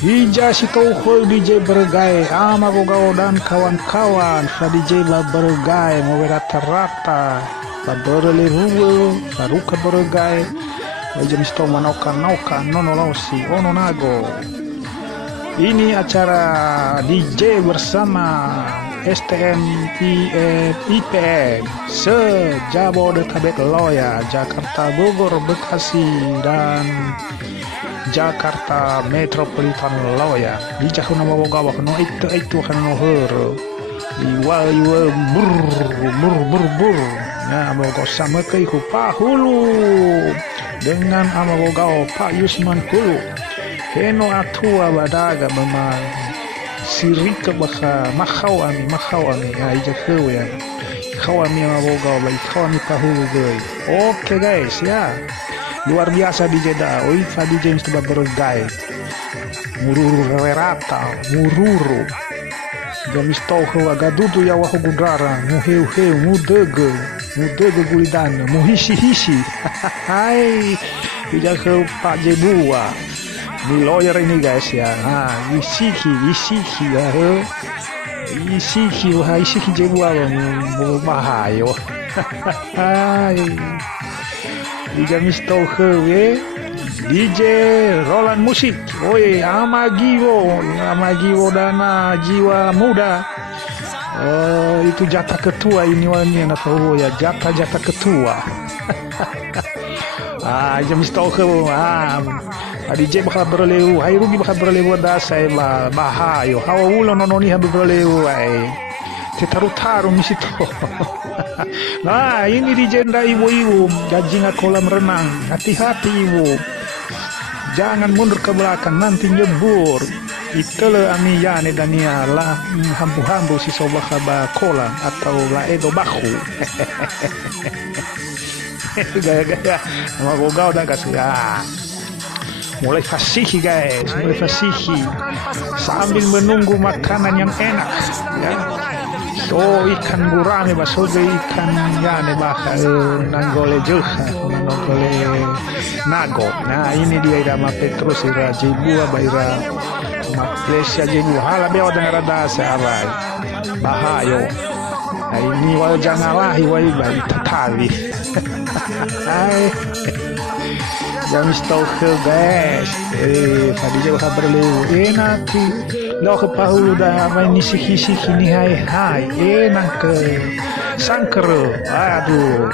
Hija si Toho DJ Bergai ama Bogao dan kawan-kawan sa DJ la Bergai mau rata-rata la berleru saruka Bergai wajan sto manauka nono lausi ono nago. Ini acara DJ bersama STM IPM se-Jabodetabek Loya, Jakarta, Bogor, Bekasi, dan Jakarta Metropolitan Loya. Di jahuna mabogawak no itu kan no hero. Iwa bur. Nah, bogo sama kai ku pahulu dengan amabogao Pak Yusman Hulu. Keno atua badaga memang sirika baka makau ami ya ija kau ya kau ami amabogao baik kau ami pahulu gue. Oke guys ya. Luar biasa di Jeddah. Oi Fadi James coba Bergai mururu rata mururu gamis Toho gadudu ya wahu gudara muheu mudege gulidana muhisi hai ija ke Pak Jebua di lawyer ini guys ya. Nah isiki ya isiki Jebua bahayo hai Dijamis Toho DJ Roland Musik. Oi Amagiwo dana jiwa muda. Itu jatah ketua ini wanita tahu ya, jatah ketua. Jamis Toho DJ bakal berlewu, hai rugi bakal berlewu dasai bahayo. Hawa ulo nononi habis berlewu taru misi to. Nah ini di jenda ibu gajinga kolam renang, hati-hati ibu, jangan mundur ke belakang nanti nyebur. Itulah ami yani dania lah hambu si soba kaba kolam atau la edo baku. Gaya sama gogau dah kasih ya. Mulai fasihi guys, sambil menunggu makanan yang enak ya. Ikan gurame basoge ikan yane baka nanggole nago. Nah ini dia irama Petrus ira Jebua baira Malaysia Jebua hala bewa dengan rada searai bahayo. Nah ini wal jangalahi wal bari tatali. Hai Jamis Toho guys. Tadi jauh berlewu enak lo ke pahulu dah main siki ni hai enak ke sangker. Aduh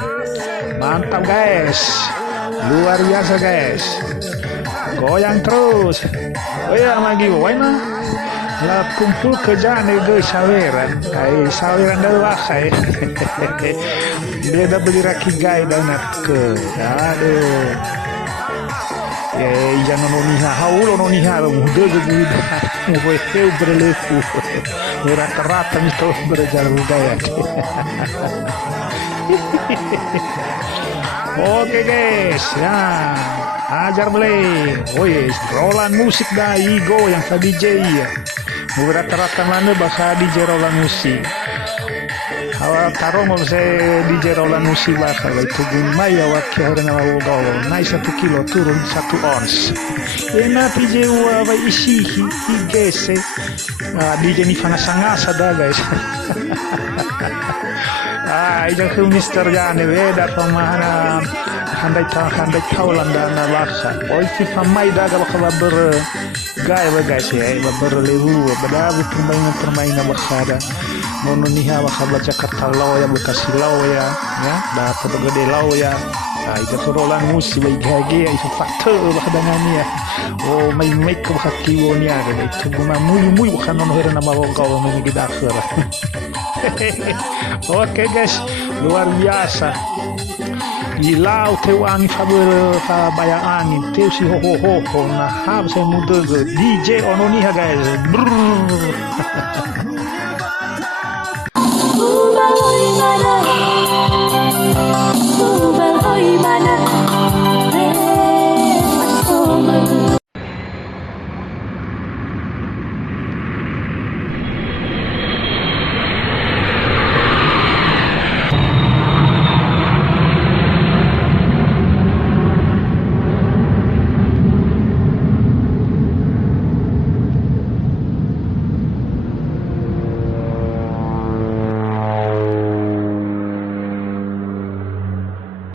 mantap guys, luar biasa guys, goyang terus. Oh ya lagi waina lah kumpul ke jane ge saweran dah wakai. Dia dah beli raki gai danat ke aduh ya jangan noniha haulo noniha muda gede muheu berlefu rata-rata mito berjalan budaya. Oke guys ya ajar boleh. Roland Musik dah Igo yang tadi DJ ya rata-rata mana bahasa DJ Roland Musik. Awal taruh mau saya DJ Roland Musik bakal itu gumai awak kira nama gaul naik 1 kilo turun 1 ons. Enak DJ wa isi igese DJ ni fana sangasa dah guys. Ijang ke Mister Jane beda pemahana handai kaulan dana bakal. Si pamai dah bakal bergaya guys ya berlewu beda permainan bakal. Nono niha bakal Jakarta Loya Bekasi Loya ya dapat gede Loya. Itu Roland Musik baik gage itu faktor bahadangania. Main ke kiwonya itu guna mulu bukan nono hera nama kau menggida akhir. Oke guys, luar biasa. Ilau tewangi fabel baya angin teu si ho nah hab saya muda DJ ononiha guys.